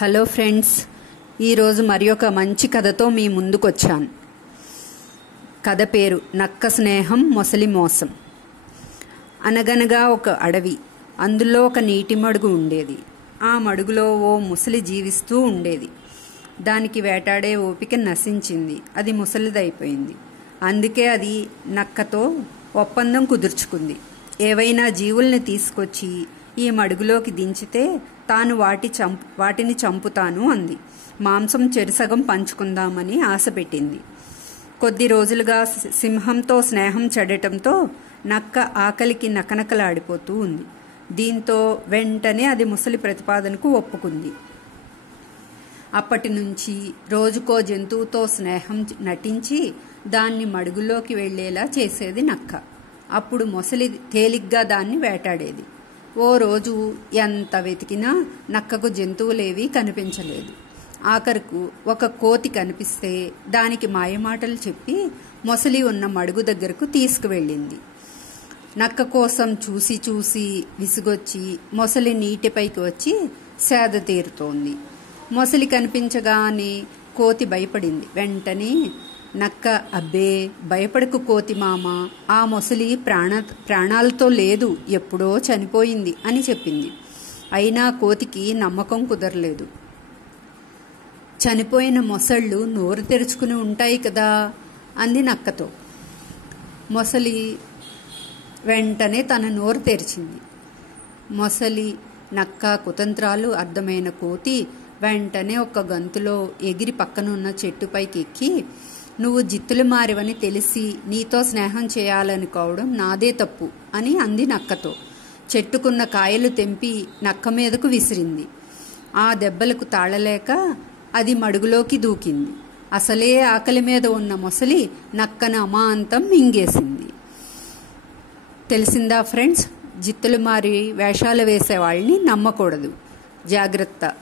Hello friends, ఈరోజు మరి ఒక మంచి కథతో మీ ముందుకొచ్చాను. కథ పేరు నక్క స్నేహం మొసలి మోసం. అనగనగా ఒక అడవి. అందులో ఒక నీటి మడుగు ఉండేది. ఆ మడుగులో ఓ ముసలి జీవిస్తూ ఉండేది. దానికి వేటాడే ఓపిక నశించింది. అది ముసలిదైపోయింది. అందుకే అది నక్కతో ఒప్పందం కుదుర్చుకుంది. ఏవైనా జీవుల్ని తీసుకొచ్చి ఈ మడుగులోకి దించితే తాను వాటిని చంపుతాను అంది. మాంసం చెరుసగం పంచుకుందామని ఆశ పెట్టింది. కొద్ది రోజులుగా సింహంతో స్నేహం చెడటంతో నక్క ఆకలికి నకనకలాడిపోతూ ఉంది. దీంతో వెంటనే అది ముసలి ప్రతిపాదనకు ఒప్పుకుంది. అప్పటి నుంచి రోజుకో జంతువుతో స్నేహం నటించి దాన్ని మడుగులోకి వెళ్లేలా చేసేది నక్క. అప్పుడు మొసలి తేలిగ్గా దాన్ని వేటాడేది. ఓ రోజు ఎంత వెతికినా నక్కకు జంతువులేవీ కనిపించలేదు. ఆఖరుకు ఒక కోతి కనిపిస్తే దానికి మాయమాటలు చెప్పి మొసలి ఉన్న మడుగు దగ్గరకు తీసుకువెళ్ళింది. నక్క కోసం చూసి చూసి విసుగొచ్చి మొసలి నీటిపైకి వచ్చి సేద తీరుతోంది. మొసలి కనిపించగానే కోతి భయపడింది. వెంటనే నక్క, అబ్బే భయపడకు కోతి మామ, ఆ మొసలి ప్రాణాలతో లేదు, ఎప్పుడో చనిపోయింది అని చెప్పింది. అయినా కోతికి నమ్మకం కుదరలేదు. చనిపోయిన మొసళ్ళు నోరు తెరుచుకుని ఉంటాయి కదా అంది నక్కతో. మొసలి వెంటనే తన నోరు తెరిచింది. మొసలి నక్క కుతంత్రాలు అర్థమైన కోతి వెంటనే ఒక గంతులో ఎగిరి పక్కనున్న చెట్టుపైకి ఎక్కి, నువ్వు జిత్తులు మారివని తెలిసి నీతో స్నేహం చేయాలనుకోవడం నాదే తప్పు అని అంది నక్కతో. చెట్టుకున్న కాయలు తెంపి నక్క మీదకు విసిరింది. ఆ దెబ్బలకు తాళలేక అది మడుగులోకి దూకింది. అసలే ఆకలి మీద ఉన్న మొసలి నక్కను అమాంతం మింగేసింది. తెలిసిందా ఫ్రెండ్స్? జిత్తులు మారి వేషాలు వేసే వాళ్ళని నమ్మకూడదు. జాగ్రత్త.